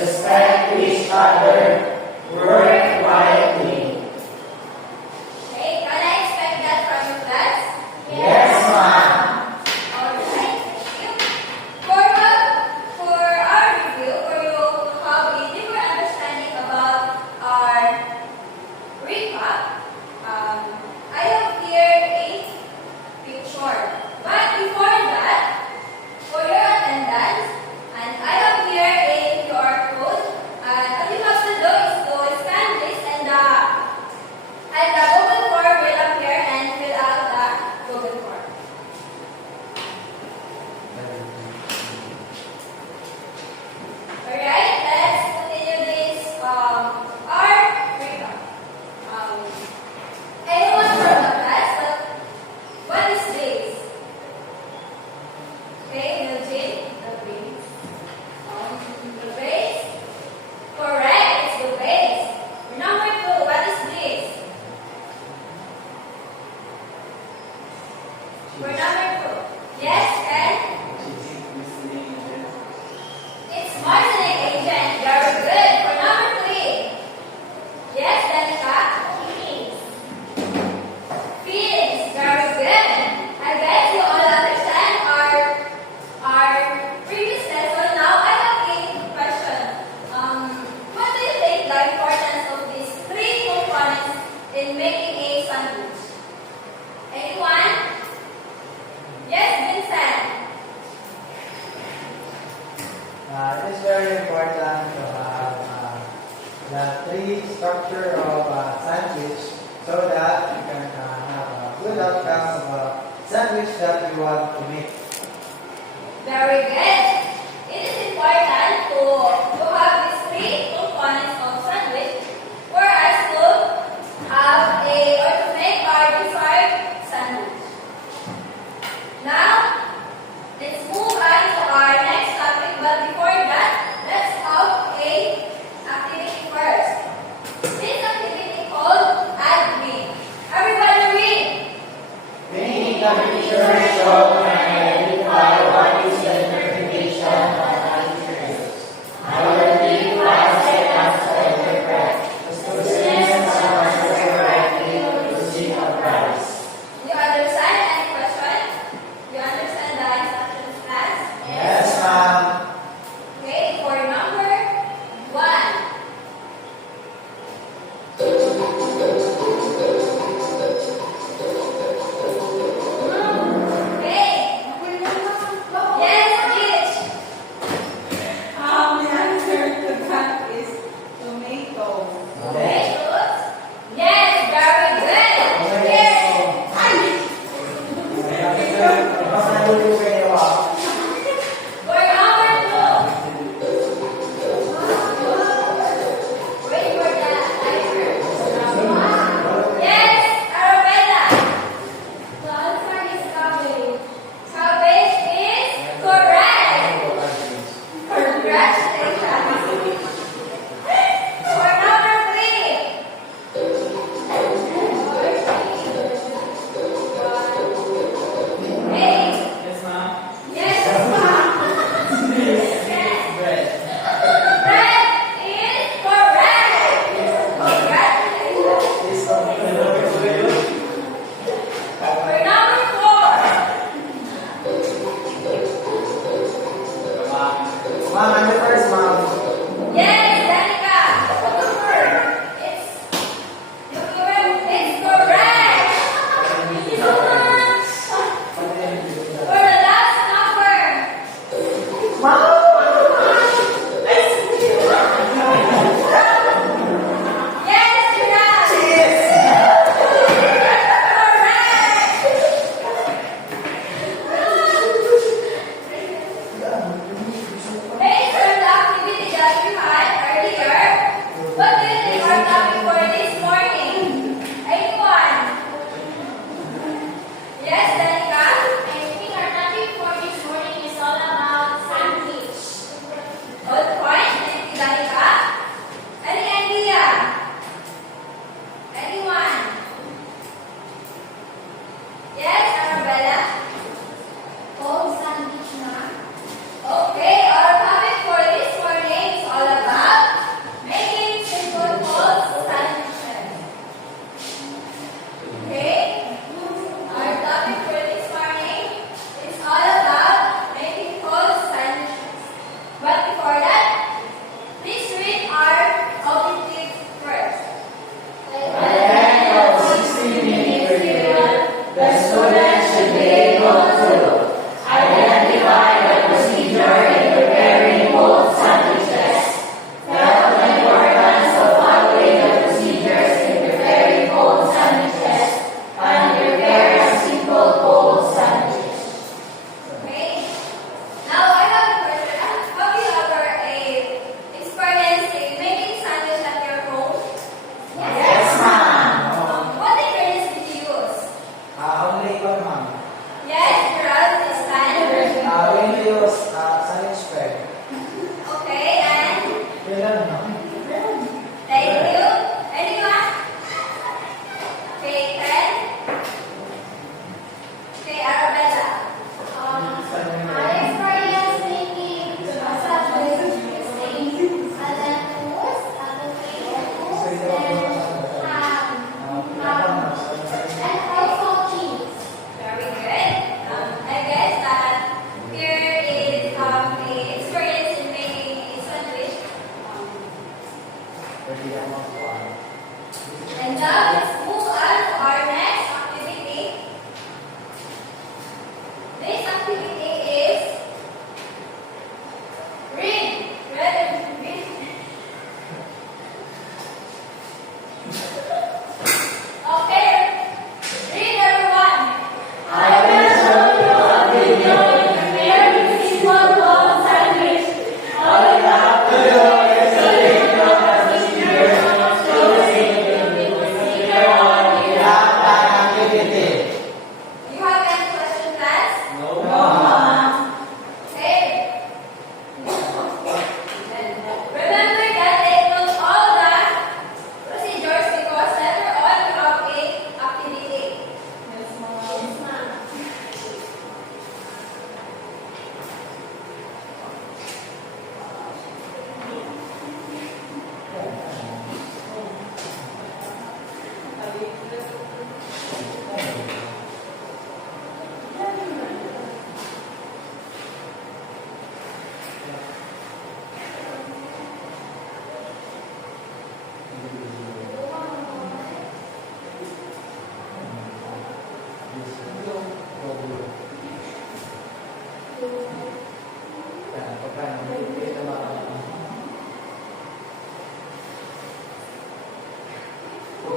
respect each other, work quietly. Okay, can I expect that from your class? Yes, ma'am. Alright, thank you. For our review, for you to have a deeper understanding about our recap, I have here a picture. But before that, for your attendance, and I have here a QR code. All you have to do is to scan this and the Google form will appear and fill out the Google form. Alright, let's continue this our recap. Anyone from the class, what is this? Okay, Eugene, the base. The base? Correct, it's the base. Number 2, what is this? For number 2. Yes, and? It's marketing agent. Very good. For number 3. Yes, Danica? Feelings. Feelings. Very good. I guess you all understand our previous lesson. Now I have a question. What do you think the importance of these 3 components in making a sandwich? Anyone? Yes, Vincent. It is very important to have the 3 structure of sandwich so that you can have a good outcome of a sandwich that you want to make. Very good. It is important to have these 3 components of sandwich for us to have or to make our desired sandwich. Now, let's move on to our next topic. But before that, let's have a activity first. This activity called Add Green. Everybody read. Paint the picture shown and identify what is the interpretation of the pictures. I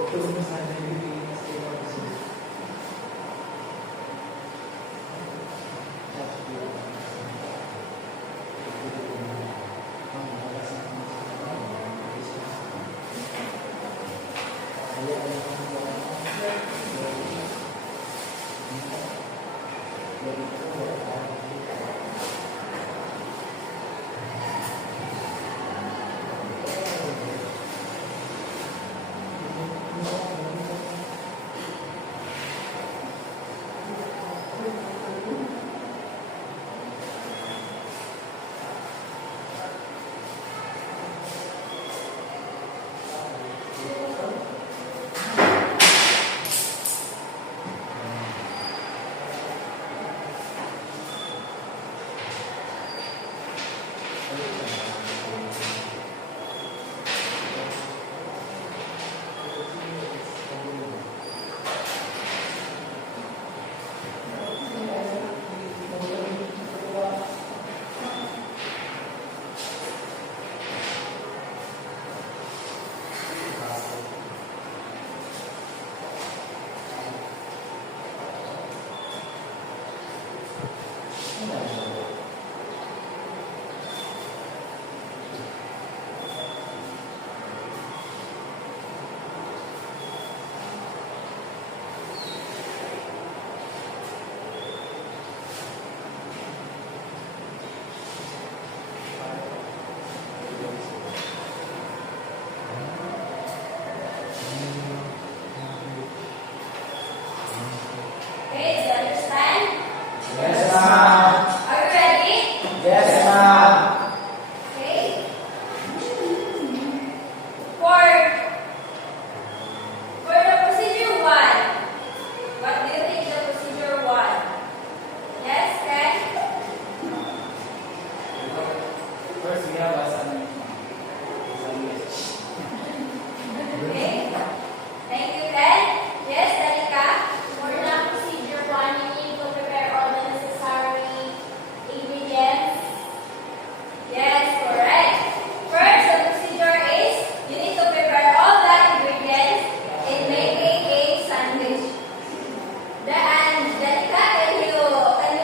Okay, do you understand? Yes, ma'am. Are you ready? Yes, ma'am. Okay. For the procedure 1, what do you think the procedure 1? Yes, Ken? First, we have a Okay. Thank you, Ken. Yes, Danica? For the procedure 1, you need to prepare all the necessary ingredients. Yes, correct. First, the procedure is you need to prepare all the ingredients in making a sandwich. Then, Danica, can you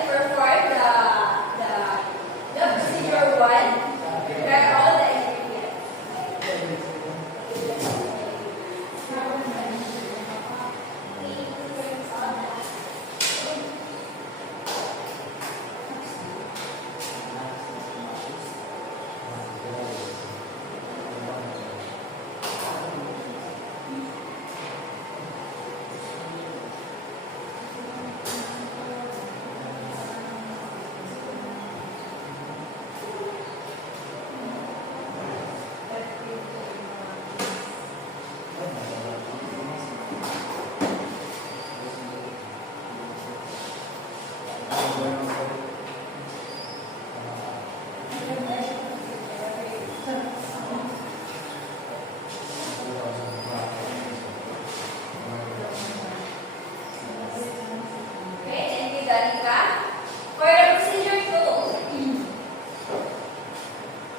perform the procedure 1? Prepare all the ingredients. Okay, thank you, Danica. For the procedure 2,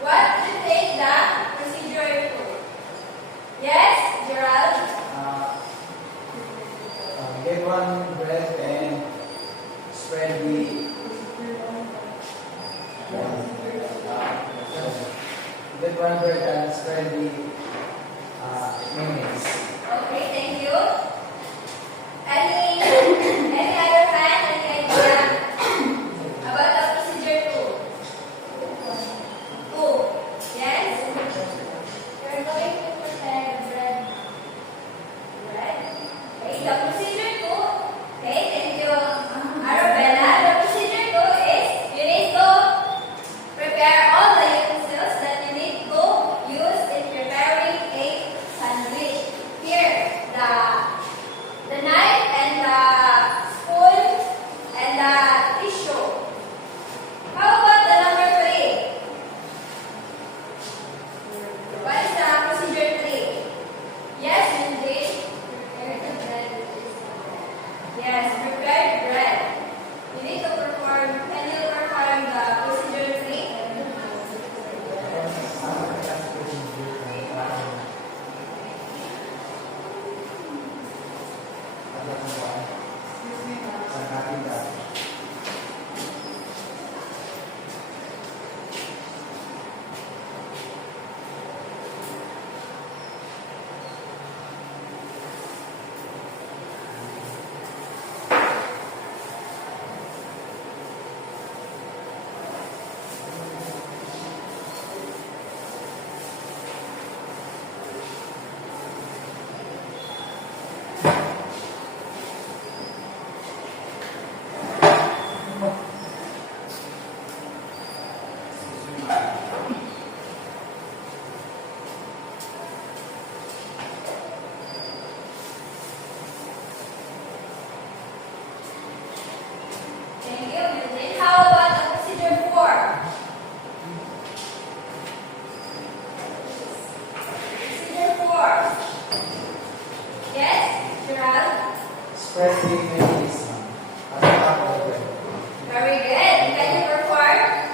what do you think the procedure 2? Yes, Gerald? get one bread and spread the get one bread and spread the mayonnaise. Okay, thank you. Any other fan? Any idea about the procedure 2? 2. Yes? You're going to prepare bread. Right. Okay, the procedure 2. Okay, thank you, Arabella. The procedure 2 is you need to prepare all the utensils that you need to use in preparing a sandwich. Here, the procedure. Yes, Gerald? Spread the mayonnaise on top of the bread. Very good. Can you perform?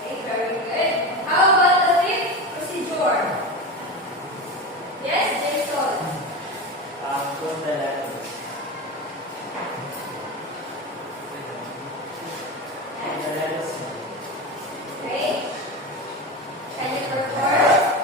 Okay, very good. How about the fifth procedure? Yes, Jason? Put the letters. The letters. Okay. Can you perform?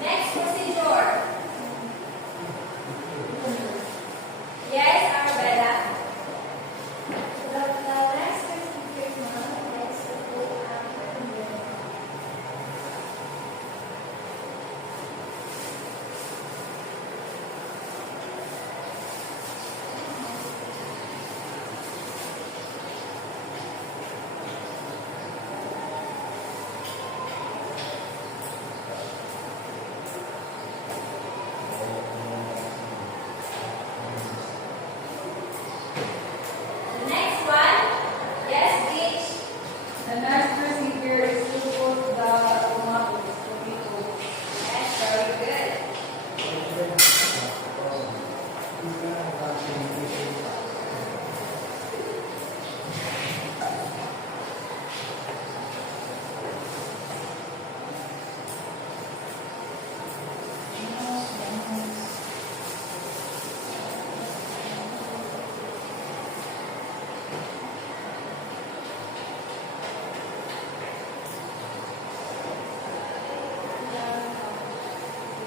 Next procedure. Yes, Arabella? The last procedure now is to go after the bread. The next one. Yes, Gage? The next procedure is to put the tomatoes, Yes, very good.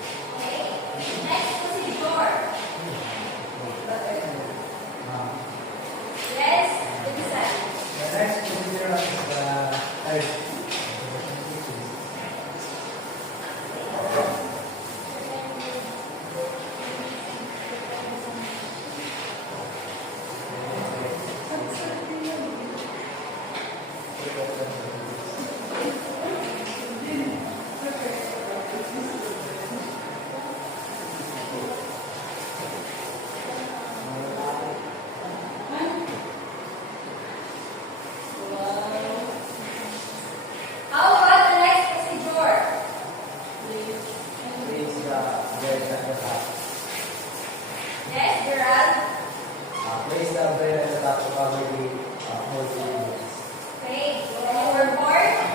Okay. Next procedure. Yes, Vincent? The next procedure is the How about the next procedure? place the bread at the top. Yes, Gerald? Place the bread at the top to cover the whole ingredients. Okay. Can you perform?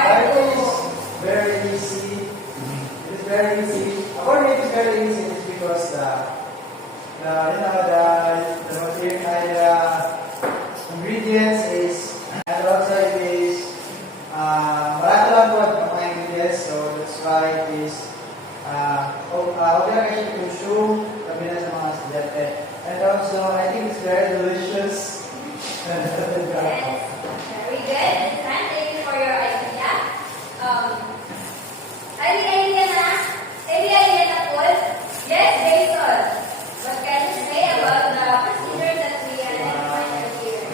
It is very easy. It is very easy. For me, it is very easy. It's because the ingredients is, and also it is marami lang po ang mga ingredients, so that's why it is okay lang kasi consume kami na sa mga estudyante. And also, I think it's very delicious. Yes, very good. Thank you for your idea. Idea na po. Yes, Jason. What can you say about the procedure that we identified earlier?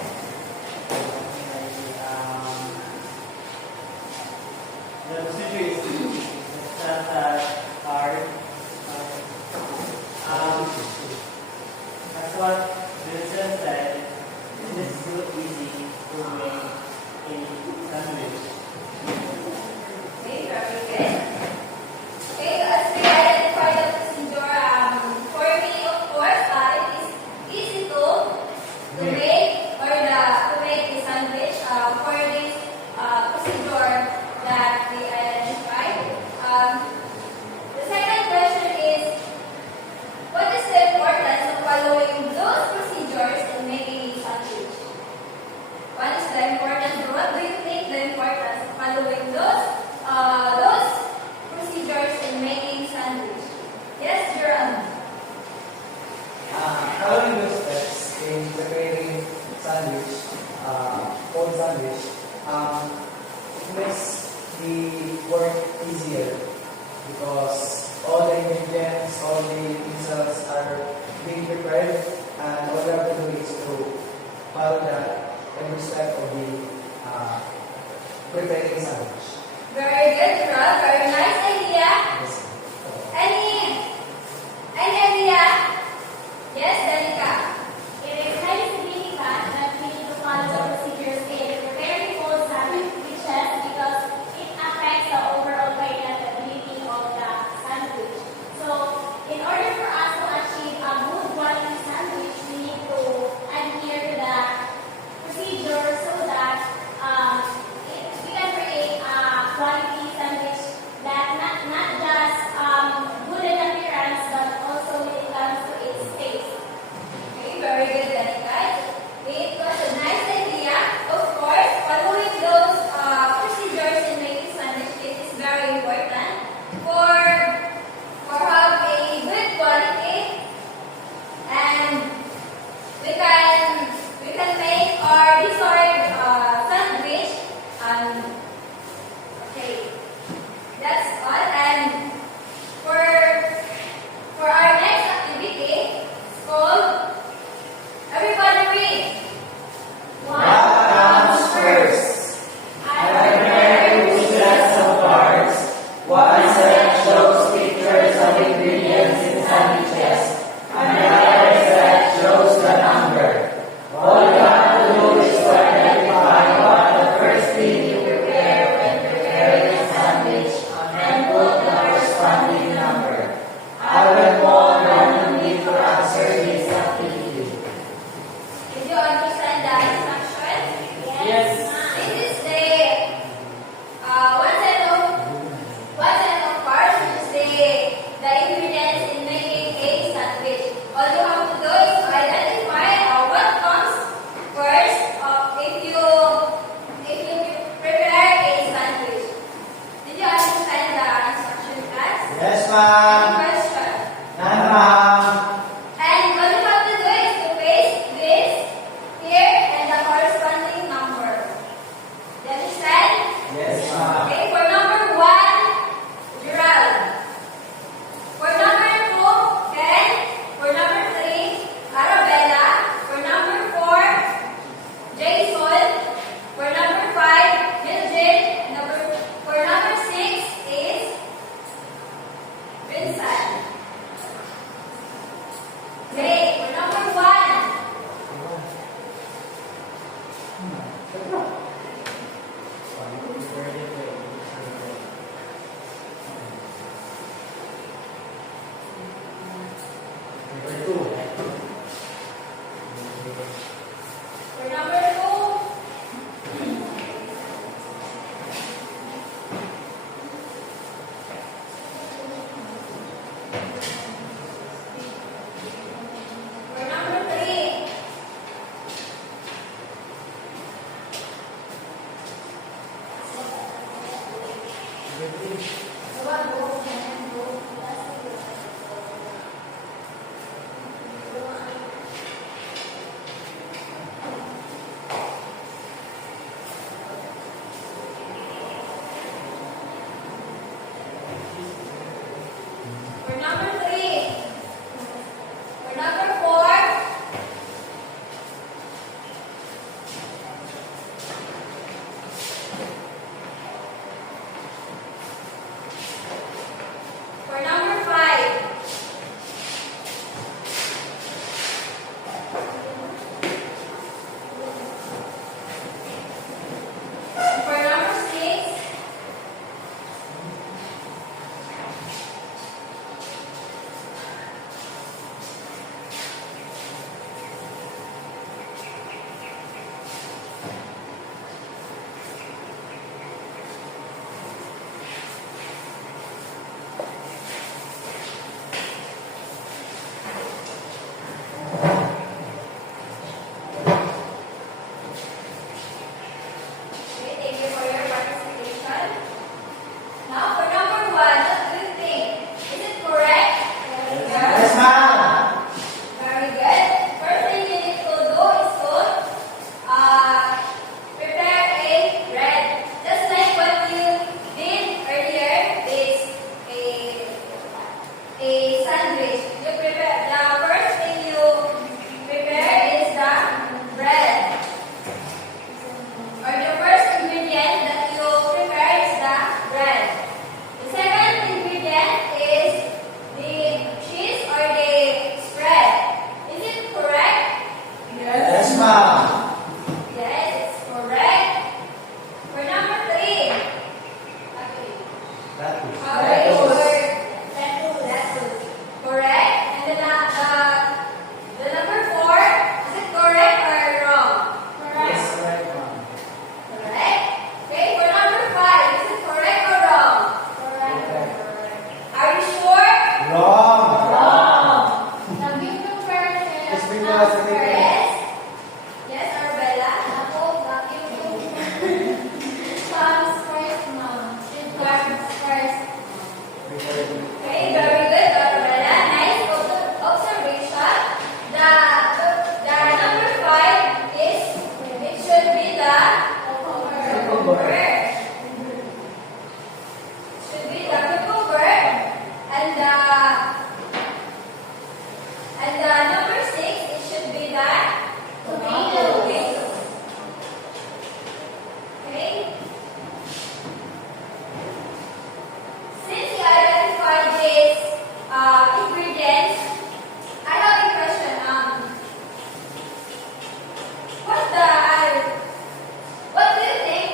The procedure is not that hard. As what Vincent said, it is so easy to make a sandwich. Okay, very good. Okay, as we identify the procedure, for me, of course, it is easy to make the sandwich for this procedure that we identified. The second question is, what is the importance of following those procedures in making a sandwich? What is the importance, or what do you think the importance of following those procedures in making sandwich? Yes, Jerome. Following those steps in preparing sandwich, cold sandwich, it makes the work easier because all the ingredients, all the utensils are being prepared, and all you have to do is to follow that every step of the preparing sandwich. Very good, Jerome. Very nice idea. Yes. Any idea? Yes, Danica. It is highly significant that we need to follow the procedures in preparing cold sandwiches because it affects the overall ability of the sandwich. So, in order for us to achieve a good quality sandwich, we need to adhere to the procedure so that we can create a quality sandwich that not just good in appearance but also when it comes to its taste. Okay, very good, Danica. It was a nice idea. Of course, following those procedures in making sandwich, it is very important for have a good quality, and we can make our desired sandwich. Okay, that's all. And for our next activity, it's called everybody read. What comes first? One set shows pictures of ingredients in sandwiches, and the other set shows the number. All you have to do is to identify what the first thing you prepare when preparing a sandwich and put the corresponding number. I will call randomly to answer this activity. Did you understand the instruction? Yes. This is the one set of parts, which is the ingredients in making a sandwich. All you have to do is to identify what comes first if you prepare a sandwich. Did you understand the instruction, class? Yes, Any ma'am. question? None, ma'am. And what you have to do is to paste this here and the corresponding number. You understand? Yes, ma'am. Okay, for number 1, Gerald. For number 2, Ken. For number 3, Arabella. For number 4, Jason. For number 5, Mildred. For number 6 is Vincent. Okay, for number 1. For number 2, For number 3. For number 4. For number 5. For number 6. Okay, thank you for your participation. Now, for number 1, what do you think? Is it correct? Yes, ma'am. Very good. First thing you need to do is to prepare a bread. Just like what you did earlier is a sandwich. You prepare the first thing you prepare is the bread. Or the first ingredient that you prepare is the bread. The second ingredient is the cheese or the spread. Is it correct? Yes, ma'am. Yes, it's correct. For number 3. Okay. That is. Lettuce. Correct. And then the number 4, is it correct or wrong? Yes, correct, ma'am. Correct. Okay, for number 5, is it correct or wrong? Correct. Are you sure? Wrong. It's It's because of the Yes. Yes, Arbella? Okay, very good, Arbella. Nice observation. The number 5 is, it should be the cucumber. Should be the cucumber. And the number 6, it should be the tomato. Okay? Since you identified these ingredients, I have a question. What do you think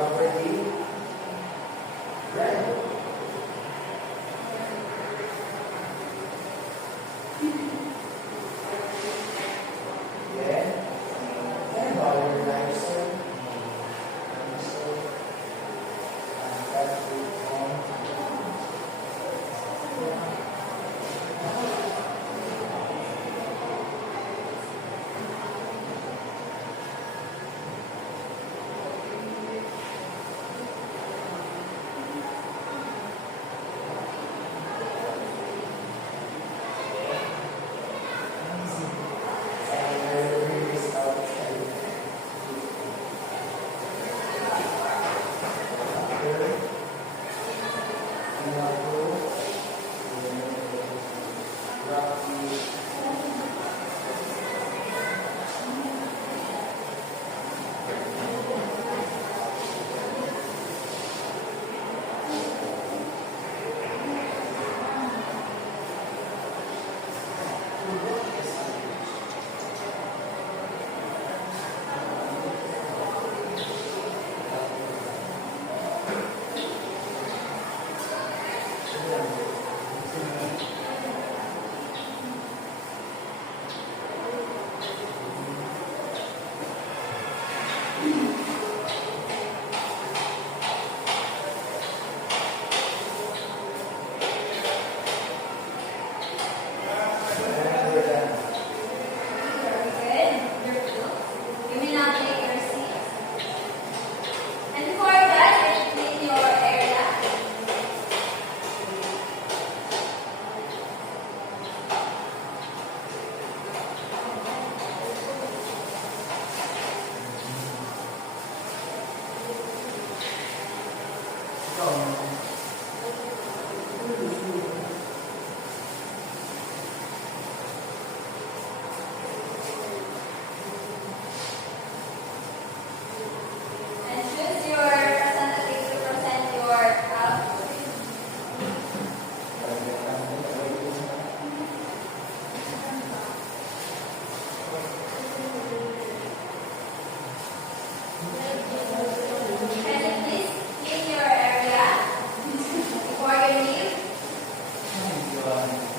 properly ready. Then, and our limestone, and that will on.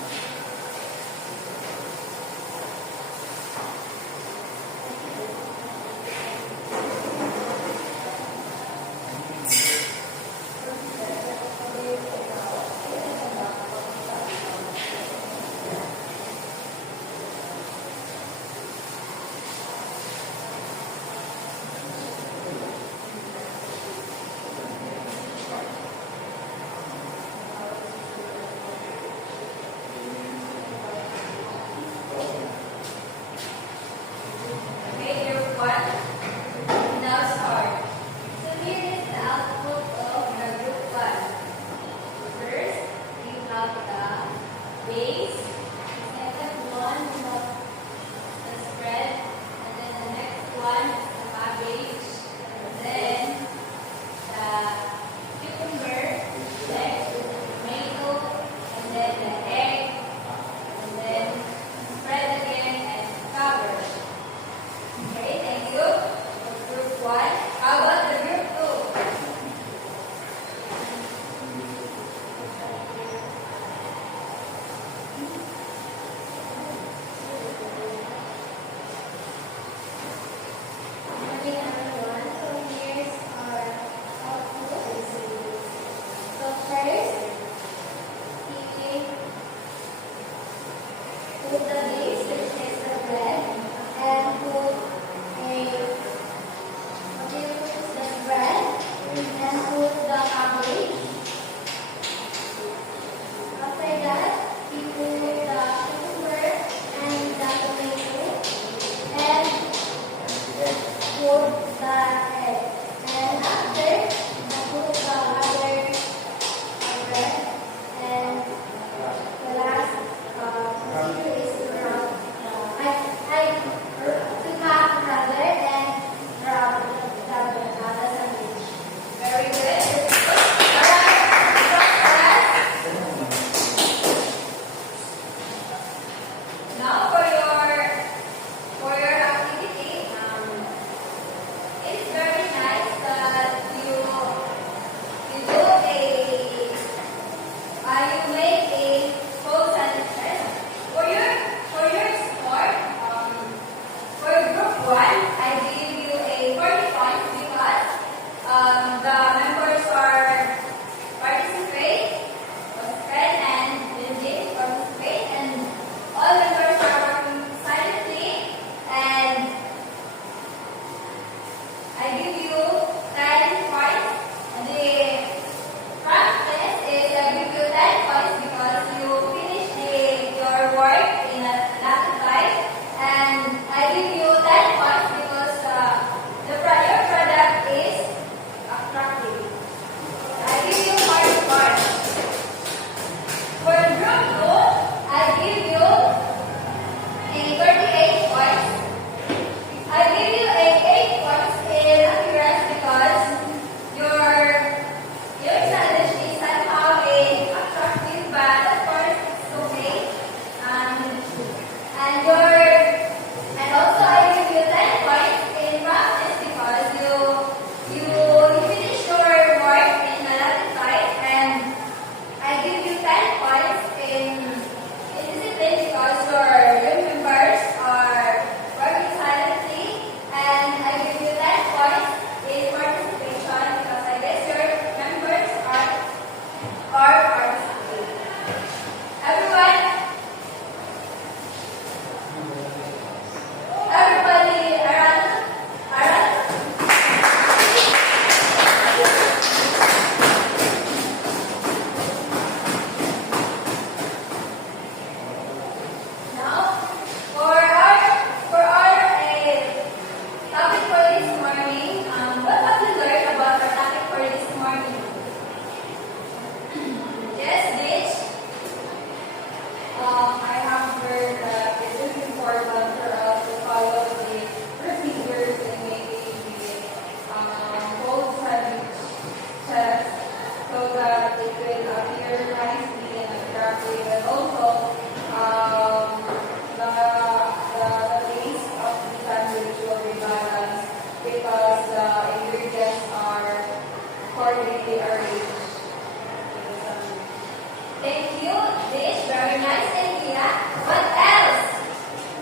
Yeah. What else?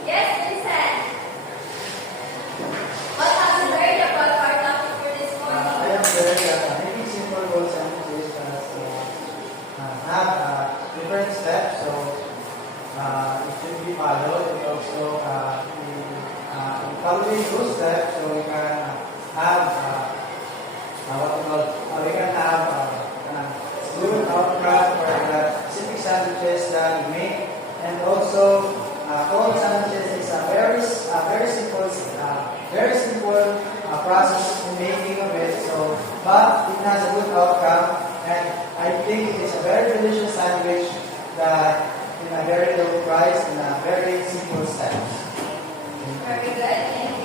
Yes, Vincent. What have you learned about our topic for this morning? I have learned that making simple roll sandwiches have different steps, so it should be followed. And also, in following those steps, so we can have we can have good outcome for the specific sandwiches that we make, and also cold sandwiches is a very simple process in making of it. So, but it has a good outcome, and I think it's a very delicious sandwich that in a very low price and a very simple steps. Very good. And